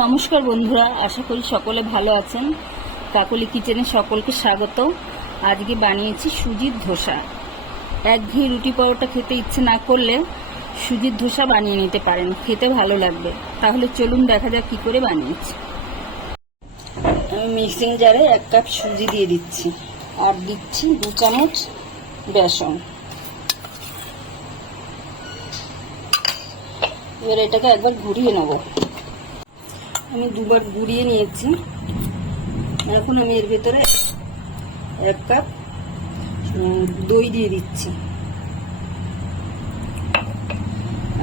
নমস্কার বন্ধুরা, আশা করি সকলে ভালো আছেন। কাকলি কিচেনে সকলকে স্বাগত। আজকে বানিয়েছি সুজির ধোসা। একঘেয়ে রুটি পরোটা খেতে ইচ্ছে না করলে সুজির ধোসা বানিয়ে নিতে পারেন, খেতে ভালো লাগবে। তাহলে চলুন দেখা যাক কি করে বানিয়েছি। আমি মিক্সিং জারে 1 কাপ সুজি দিয়ে দিচ্ছি, আর দিচ্ছি 2 চামচ বেসন। এবার এটাকে একবার ঘুরিয়ে নেব। আমি দুবার গুঁড়িয়ে নিয়েছি। এখন আমি এর ভেতরে 1 কাপ দই দিয়ে দিচ্ছি,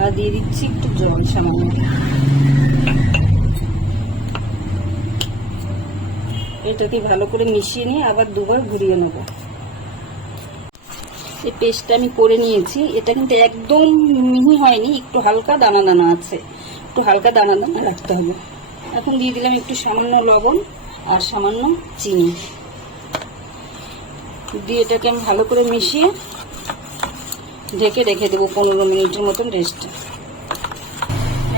আর দিয়ে দিচ্ছি একটু জল সামান্য। এটাকে ভালো করে মিশিয়ে নিয়ে আবার দুবার ঘুরিয়ে নেব। এই পেস্টটা আমি করে নিয়েছি। এটা কিন্তু একদম মিহি হয়নি, একটু হালকা দানা দানা আছে, একটু হালকা দানা দানা রাখতে হবে। এখন দিয়ে দিলাম একটু সামান্য লবণ আর সামান্য চিনি দিয়ে এটাকে আমি ভালো করে মিশিয়ে ঢেকে রেখে দেবো 15 মিনিটের মতন রেস্টে।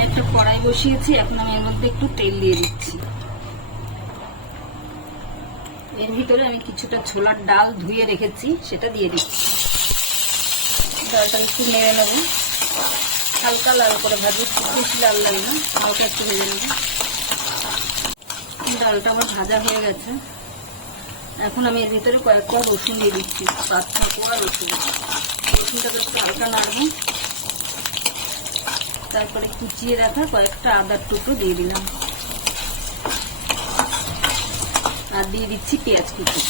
একটা কড়াই বসিয়েছি, এখন আমি এর মধ্যে একটু তেল দিয়ে দিচ্ছি। এর ভিতরে আমি কিছুটা ছোলার ডাল ধুয়ে রেখেছি, সেটা দিয়ে দিচ্ছি। ডালটা একটু নেড়ে নেবো, হালকা লাল করে ভাজবো, খুব বেশি লাল লাগে না, হালকা একটু ভেজে নেবো। ডালটা আমার ভাজা হয়ে গেছে। এখন আমি এর ভিতরে কয়েকটা রসুন দিয়ে দিচ্ছি, 5-6 কোয়া রসুন। রসুনটাকে একটু হালকা নাড়বো, তারপরে কুচিয়ে রাখা কয়েকটা আদার টুকরো দিয়ে দিলাম, আর দিয়ে দিচ্ছি পেঁয়াজ কুচি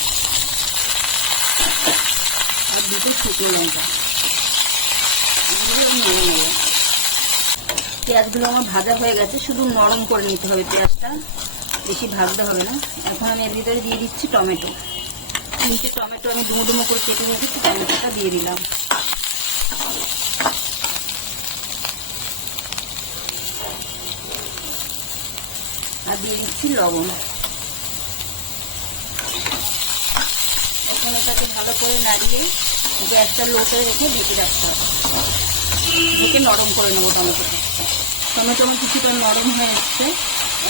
আর 2টো শুকনো লঙ্কা। এগুলো আমি নিয়ে নেব। পেঁয়াজগুলো আমার ভাজা হয়ে গেছে, শুধু নরম করে নিতে হবে পেঁয়াজটা, বেশি ভাজতে হবে না। এখন আমি এর ভিতরে দিয়ে দিচ্ছি টমেটো। 3টে টমেটো আমি ডুমো ডুমো করে কেটে রেখেছি, টমেটোটা দিয়ে দিলাম। আর দিয়ে দিচ্ছি লবণ। এখন এটাকে ভালো করে নাড়িয়ে গ্যাসটা লোতে রেখে ঢেকে রাখতে হবে। ঢেকে নরম করে নেবো টমেটোটা। টমেটো আমার কিছুটা নরম হয়ে এসছে।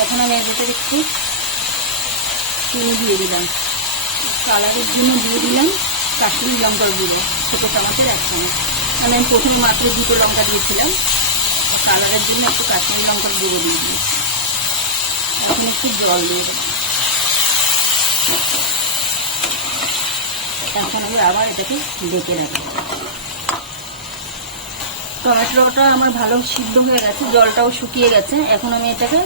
এখন আমি এর ভিতরে একটু চিনি দিয়ে দিলাম, কালারের জন্য দিয়ে দিলাম কাশ্মীরি লঙ্কার গুঁড়ো, ছোটো চামচের 1 চামচ। আমি প্রথমে মাত্র 2টো লঙ্কা দিয়েছিলাম, কালারের জন্য একটু কাশ্মীরি লঙ্কার গুঁড়ো দিয়ে দিয়েছি। এখন একটু জল দিয়ে দেবো। এখন আমি আবার এটাকে ঢেকে রাখবো। টমেটোটা আমার ভালো সিদ্ধ হয়ে গেছে, জলটাও শুকিয়ে গেছে। এখন আমি এটাকে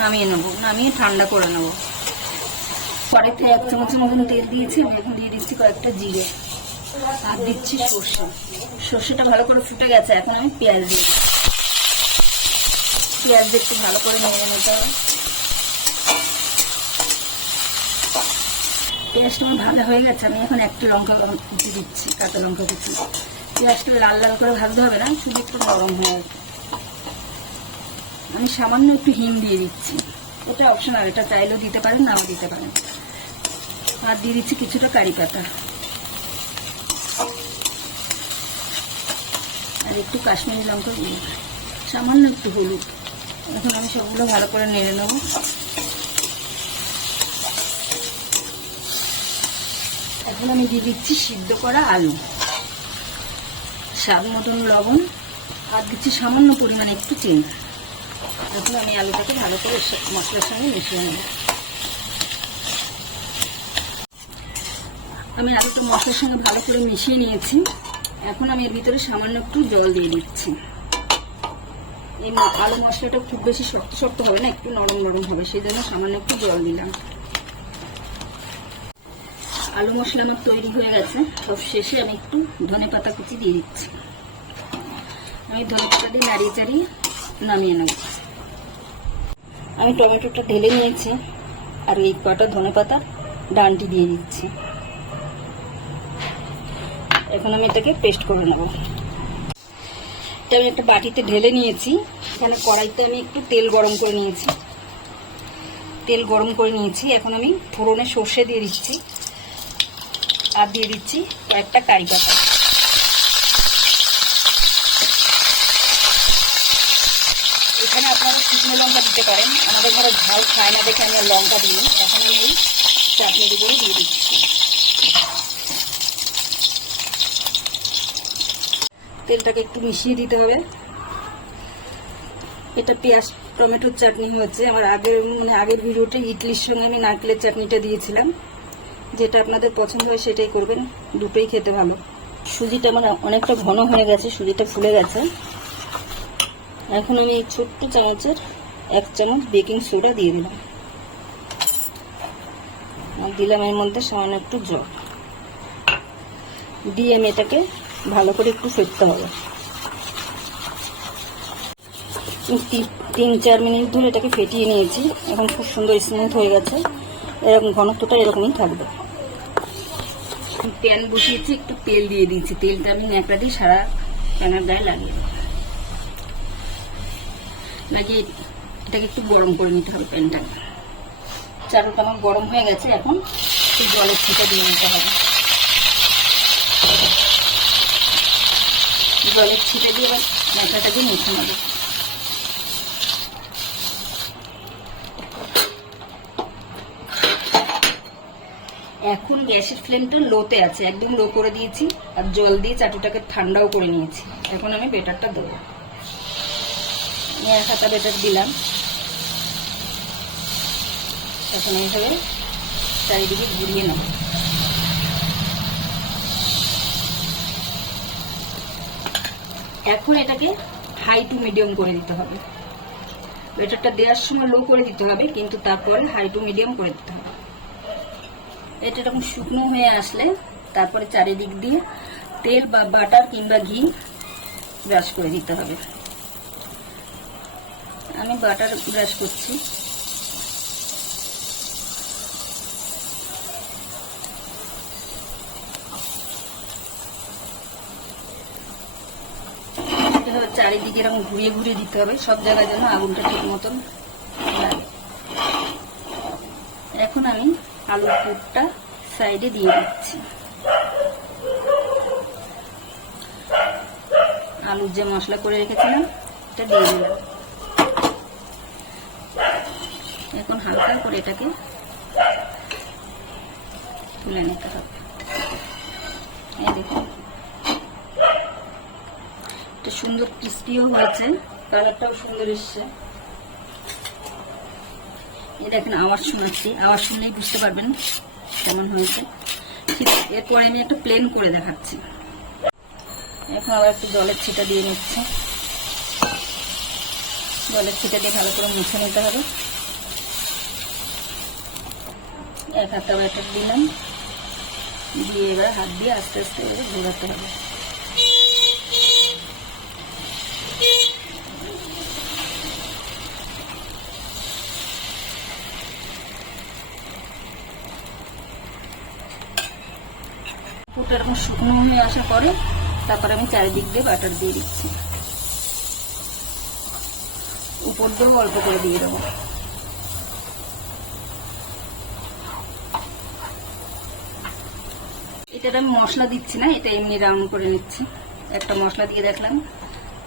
নামিয়ে নেবো, নামিয়ে ঠান্ডা করে নেবো। কড়াইতে 1 চামচের মতন তেল দিয়েছি, এখন দিয়ে দিচ্ছি কয়েকটা জিরে, আর দিচ্ছি সর্ষে। সর্ষেটা ভালো করে ফুটে গেছে, এখন আমি পেঁয়াজ দিয়ে দিচ্ছি। পেঁয়াজ দিয়ে একটু ভালো করে নেড়ে নিতে হবে। পেঁয়াজটা আমার ভাজা হয়ে গেছে, আমি এখন 1টি লঙ্কা কুচি দিচ্ছি, কাঁচা লঙ্কা কুচি। পেঁয়াজটা লাল লাল করে ভাজতে হবে না, শুধু একটু নরম হয়ে গেছে। আমি সামান্য একটু হিং দিয়ে দিচ্ছি, এটা অপশনাল, এটা চাইলেও দিতে পারেন, নাও দিতে পারেন। আর দিয়ে দিচ্ছি কিছুটা কারি পাতা আর একটু কাশ্মীরি লঙ্কা গুঁড়ো, সামান্য একটু হলুদ। এখন আমি সবগুলো ভালো করে নেড়ে নেব। এখন আমি দিয়ে দিচ্ছি সিদ্ধ করা আলু, স্বাদ মতন লবণ, আর দিচ্ছি সামান্য পরিমাণে একটু চিনি। এখন আমি আলুটাকে ভালো করে মশলার সঙ্গে মিশিয়ে নেব। আমি আলুটা মশলার সঙ্গে ভালো করে মিশিয়ে নিয়েছি। এখন আমি এর ভিতরে সামান্য একটু জল দিয়ে দিচ্ছি। এই আলু মশলাটা খুব বেশি শক্ত শক্ত হবে না, একটু নরম নরম হবে, সেই জন্য সামান্য একটু জল দিলাম। আলু মশলা আমার তৈরি হয়ে গেছে। সব শেষে আমি একটু ধনেপাতা কুচি দিয়ে দিচ্ছি। আমি ধনেপাতা দিয়ে নাড়িয়ে চাড়িয়ে নামিয়ে নেব। আমি টমেটোটা ঢেলে নিয়েছি, আর এই কটা ধনেপাতা ডান্টি দিয়ে দিচ্ছি। এখন আমি এটাকে পেস্ট করে নেব। এটা আমি একটা বাটিতে ঢেলে নিয়েছি। এখানে কড়াইতে আমি একটু তেল গরম করে নিয়েছি। এখন আমি ফোড়নে সর্ষে দিয়ে দিচ্ছি, আর দিয়ে দিচ্ছি কয়েকটা কারি পাতা। এখানে আপনারা শুকনো লঙ্কা দিতে পারেন। আমাদের ঘরে ঝাল খায় না দেখে আমি লঙ্কা দিই। এখন আমি চাটনির উপরে দিয়ে দিচ্ছি। তেলটাকে একটু মিশিয়ে দিতে হবে। এটা পেঁয়াজ টমেটোর চাটনি হচ্ছে। আমার আগের ভিডিওতে ইডলির সঙ্গে আমি নারকেলের চাটনিটা দিয়েছিলাম। যেটা আপনাদের পছন্দ হয় সেটাই করবেন, দুটোই খেতে ভালো। সুজিটা আমার অনেকটা ঘন হয়ে গেছে, সুজিটা ফুলে গেছে। এখন আমি এই ছোট্ট চামচের 1 চামচ বেকিং সোডা দিয়ে দিলাম। দিলাম এর মধ্যে সামান্য একটু জল দিয়ে আমি এটাকে ভালো করে একটু ফেটতে হবে। 3-4 মিনিট ধরে এটাকে ফেটিয়ে নিয়েছি। এখন খুব সুন্দর স্মুথ হয়ে গেছে। এরকম ঘনত্বটা এরকমই থাকবে। প্যান বসিয়েছি, একটু তেল দিয়ে দিয়েছি। তেলটা আমি ন্যাকড়া দিয়ে সারা প্যানের গায়ে লাগিয়ে এটাকে একটু গরম করে নিতে হবে। প্যানটা চাটুটা আমার গরম হয়ে গেছে। এখন একটু জলের ছিটা দিয়ে নিতে হবে। জলের ছিটা দিয়ে এবার ন্যাকড়াটাকে নিতে হবে। এখন গ্যাসের ফ্লেমটা লোতে আছে, একদম লো করে দিয়েছি। আর জল দিয়ে চাটুটাকে ঠান্ডাও করে নিয়েছি। এখন আমি বেটারটা দেবো। আমি 1 হাতা বেটার দিলাম। এখন এইভাবে চারিদিকে ঘুরিয়ে নেব। এখন এটাকে হাই টু মিডিয়াম করে দিতে হবে। বেটারটা দেওয়ার সময় লো করে দিতে হবে, কিন্তু তারপরে হাই টু মিডিয়াম করে দিতে হবে। এটা এরকম শুকনো হয়ে আসলে তারপরে চারিদিক দিয়ে তেল বা বাটার কিংবা ঘি ব্রাশ করে দিতে হবে। আমি বাটার ব্রাশ করছি। চারিদিকে এরকম ঘুরিয়ে ঘুরিয়ে দিতে হবে, সব জায়গায় যেন আগুনটা ঠিক মতন লাগে। এখন আমি আলুর পুরটা সাইডে দিয়ে দিচ্ছি। আলুর যে মশলা করে রেখেছিলাম এটা দিয়ে দেব। এখন হালকা করে এটাকে তুলে নিতে হবে। এই দেখুন, এটা সুন্দর ক্রিস্পিও হয়েছে, কালারটাও সুন্দর এসছে। এই দেখেন আওয়াজ শোনাচ্ছি, আওয়াজ শুনলেই বুঝতে পারবেন কেমন হয়েছে। এরপর আমি একটু প্লেন করে দেখাচ্ছি। এখন আবার একটু জলের ছিটা দিয়ে নিচ্ছে। জলের ছিটা দিয়ে ভালো করে মুছে নিতে হবে। 1 হাতা ব্যাটার দিলাম, দিয়ে এবার হাত দিয়ে আস্তে আস্তে করে ঘোরাতে হবে। পুরটা এরকম শুকনো হয়ে আসার পরে তারপরে আমি চারিদিক দিয়ে বাটার দিয়ে দিচ্ছি। উপর দিয়েও অল্প করে দিয়ে দেবো। এটা আমি মশলা দিচ্ছি না, এটা এমনি রাউন্ড করে নিচ্ছি। একটা মশলা দিয়ে দেখলাম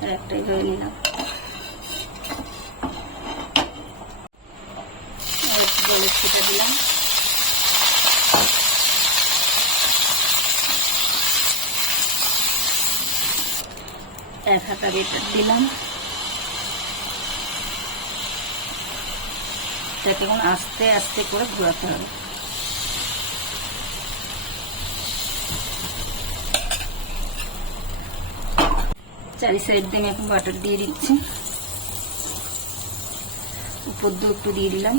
আর একটা এইভাবে নিলাম। জলের ছিটা দিলাম। এক হাতা বেটার দিলাম। এটাকে এখন আস্তে আস্তে করে ঘোরাতে হবে। চারি সাইড দিয়ে আমি এখন বাটার দিয়ে দিচ্ছি। উপর দিয়ে একটু দিয়ে দিলাম।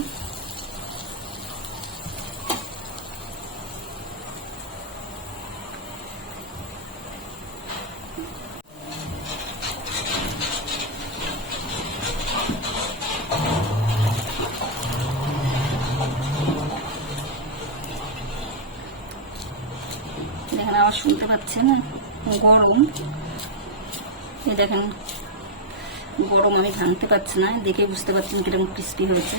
দেখেন আওয়াজ শুনতে পাচ্ছেন, গরম। এই দেখেন গরম, আমি ভাঙতে পারছি না, দেখে বুঝতে পারছেন কিরকম ক্রিস্পি হয়েছে।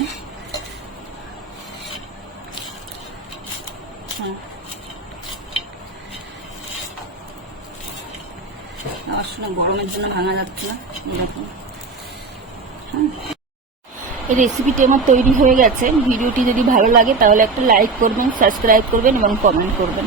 আওয়াজ শুনে গরমের জন্য ভাঙা যাচ্ছে না। দেখুন এই রেসিপিটি আমার তৈরি হয়ে গেছে। ভিডিওটি যদি ভালো লাগে তাহলে একটা লাইক করবেন, সাবস্ক্রাইব করবেন এবং কমেন্ট করবেন।